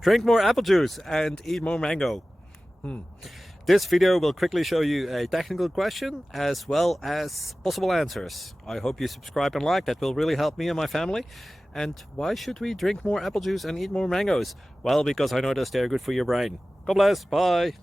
Drink more apple juice and eat more mango. This video will quickly show you a technical question as well as possible answers. I hope you subscribe and like, that will really help me and my family. And why should we drink more apple juice and eat more mangoes? Well, because I noticed they're good for your brain. God bless, bye.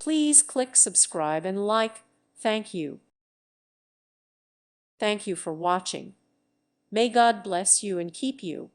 Please click subscribe and like. Thank you. Thank you for watching. May God bless you and keep you.